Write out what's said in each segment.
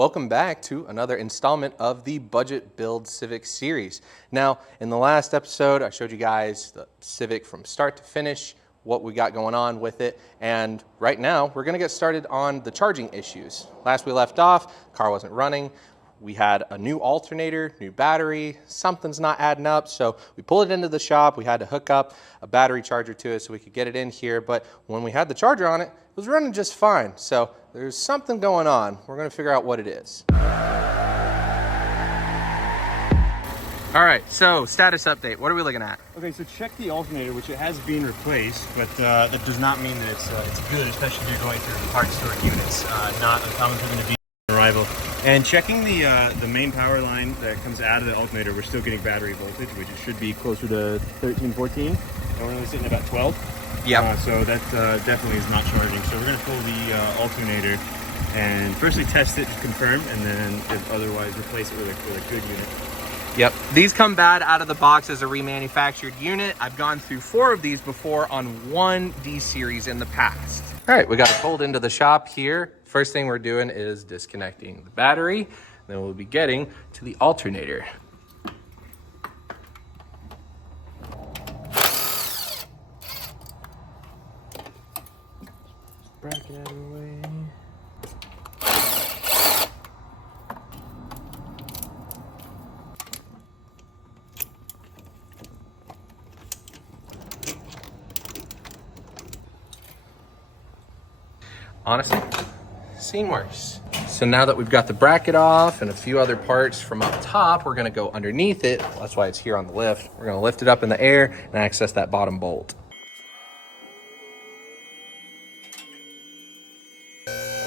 Welcome back to another installment of the Budget Build Civic series. Now, in the last episode, I showed you guys the Civic from start to finish, what we got going on with it, and right now we're gonna get started on the charging issues. Last we left off, car wasn't running. We had a new alternator, new battery, something's not adding up, so we pulled it into the shop. We had to hook up a battery charger to it so we could get it in here, but when we had the charger on it, it was running just fine. So there's something going on. We're gonna figure out what it is. All right, so status update. What are we looking at? Okay, so check the alternator, which it has been replaced, but that does not mean that it's good, especially if you're going through the parts store units. Not uncommon for them to be on arrival. And checking the main power line that comes out of the alternator, we're still getting battery voltage, which it should be closer to 13, 14, and we're only sitting at about 12. Yeah. So that definitely is not charging. So we're gonna pull the alternator and firstly test it to confirm, and then if otherwise replace it with a good unit. Yep, these come bad out of the box as a remanufactured unit. I've gone through 4 of these before on one D series in the past. All right, we got it pulled into the shop here. First thing we're doing is disconnecting the battery. Then we'll be getting to the alternator. Bracket out of the way. Honestly, seen worse. So now that we've got the bracket off and a few other parts from up top, we're gonna go underneath it. That's why it's here on the lift. We're gonna lift it up in the air and access that bottom bolt.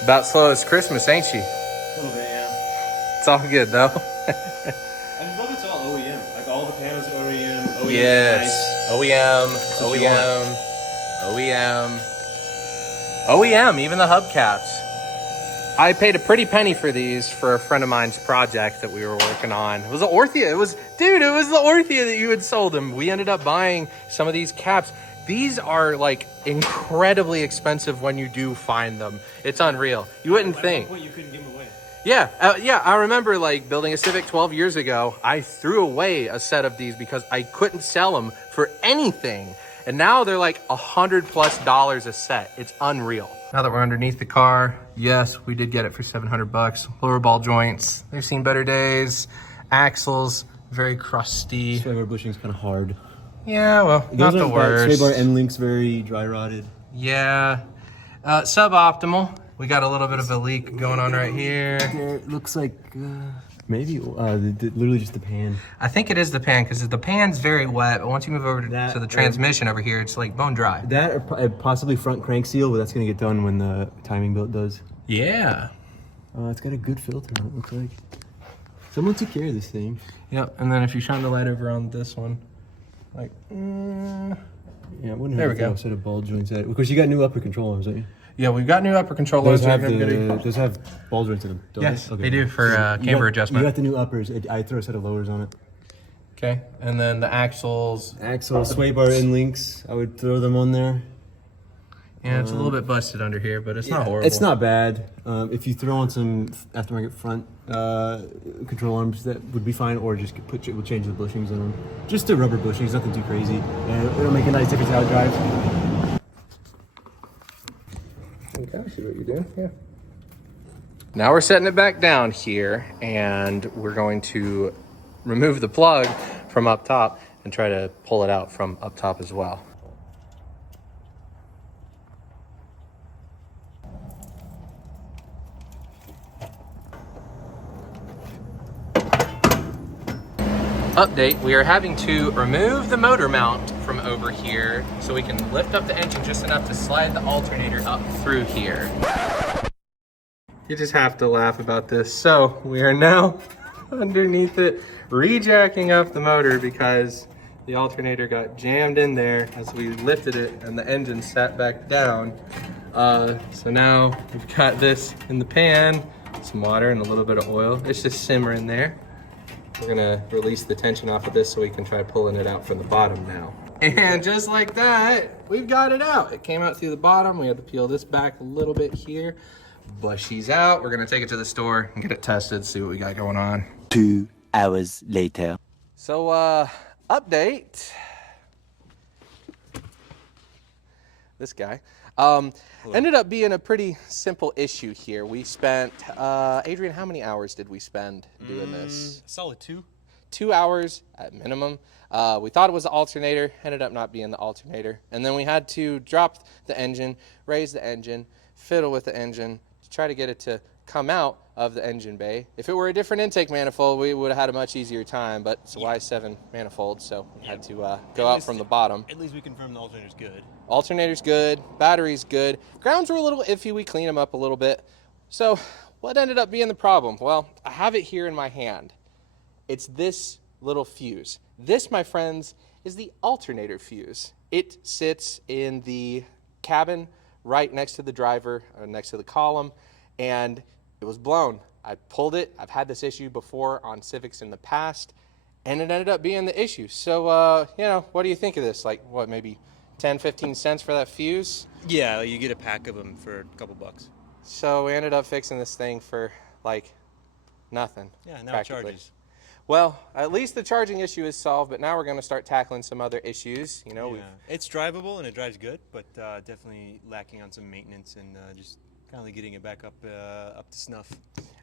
About slow as Christmas, ain't she? A little bit, yeah. It's all good though. I just love it's all OEM. Like all the panels are OEM. Yes, OEM, OEM, OEM. OEM, even the hubcaps. I paid a pretty penny for these for a friend of mine's project that we were working on. It was the Orthia. It was the Orthia that you had sold him. We ended up buying some of these caps. These are like incredibly expensive when you do find them. It's unreal. You wouldn't think. At one point you couldn't give them away. Yeah, I remember like building a Civic 12 years ago. I threw away a set of these because I couldn't sell them for anything. And now they're like $100+ a set. It's unreal. Now that we're underneath the car, yes, we did get it for $700. Lower ball joints, they've seen better days. Axles, very crusty. Sway bar bushing's kind of hard. Yeah, well, not the worst. Sway bar end links very dry rotted. Yeah, suboptimal. We got a little bit of a leak going on right here. It looks like maybe literally just the pan. I think it is the pan because the pan's very wet, but once you move over to the transmission over here, it's like bone dry. That or possibly front crank seal, but that's gonna get done when the timing belt does. Yeah. It's got a good filter, it looks like. Someone took care of this thing. Yep, and then if you shine the light over on this one, like, yeah, it wouldn't there have a set of ball joints at it. Of course, you got new upper control arms, don't you? yeah, we've got new upper control arms. Those have ball joints in them, don't Yes, they? Okay. they do for camber adjustment. You got the new uppers. I throw a set of lowers on it. Okay, and then the axles. Sway bar end links, I would throw them on there. Yeah, it's a little bit busted under here, but it's not horrible. It's not bad. If you throw on some aftermarket front control arms, that would be fine, or just we'll change the bushings on them. Just the rubber bushings, nothing too crazy. And it'll make a nice difference how it drives. Okay, I see what you're doing. Yeah. Now we're setting it back down here, and we're going to remove the plug from up top and try to pull it out from up top as well. Update, we are having to remove the motor mount from over here so we can lift up the engine just enough to slide the alternator up through here. You just have to laugh about this. So we are now underneath it, rejacking up the motor because the alternator got jammed in there as we lifted it and the engine sat back down. So now we've got this in the pan, some water and a little bit of oil. It's just simmering there. We're gonna release the tension off of this so we can try pulling it out from the bottom now. And just like that, we've got it out. It came out through the bottom. We had to peel this back a little bit here, Bushy's out. We're gonna take it to the store and get it tested, see what we got going on. 2 hours later. So, update. This guy. Ended up being a pretty simple issue here. We spent, Adrian, how many hours did we spend doing this? Solid 2. 2 hours at minimum. We thought it was the alternator, ended up not being the alternator. And then we had to drop the engine, raise the engine, fiddle with the engine to try to get it to come out of the engine bay. If it were a different intake manifold, we would have had a much easier time, but it's a Y7 manifold, so we had to go out from the bottom. At least we confirmed the alternator's good. Alternator's good, battery's good. Grounds were a little iffy, we cleaned them up a little bit. So what ended up being the problem? Well, I have it here in my hand. It's this little fuse. This, my friends, is the alternator fuse. It sits in the cabin right next to the driver, next to the column, and it was blown. I pulled it. I've had this issue before on Civics in the past, and it ended up being the issue. So, you know, what do you think of this? Like, what, maybe 10, 15 cents for that fuse? Yeah, you get a pack of them for a couple bucks. So we ended up fixing this thing for, like, nothing. Yeah, now it charges. Well, at least the charging issue is solved, but now we're going to start tackling some other issues. You know, Yeah. It's drivable and it drives good, but definitely lacking on some maintenance and just kind of getting it back up to snuff.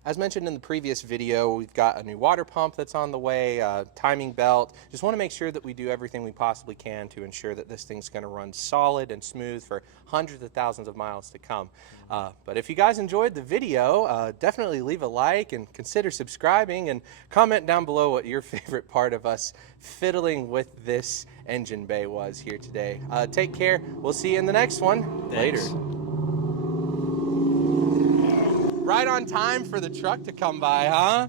As mentioned in the previous video, we've got a new water pump that's on the way, timing belt. Just want to make sure that we do everything we possibly can to ensure that this thing's going to run solid and smooth for hundreds of thousands of miles to come. But if you guys enjoyed the video, definitely leave a like and consider subscribing and comment down below what your favorite part of us fiddling with this engine bay was here today. Take care. We'll see you in the next one. Thanks. Later. Right on time for the truck to come by, huh?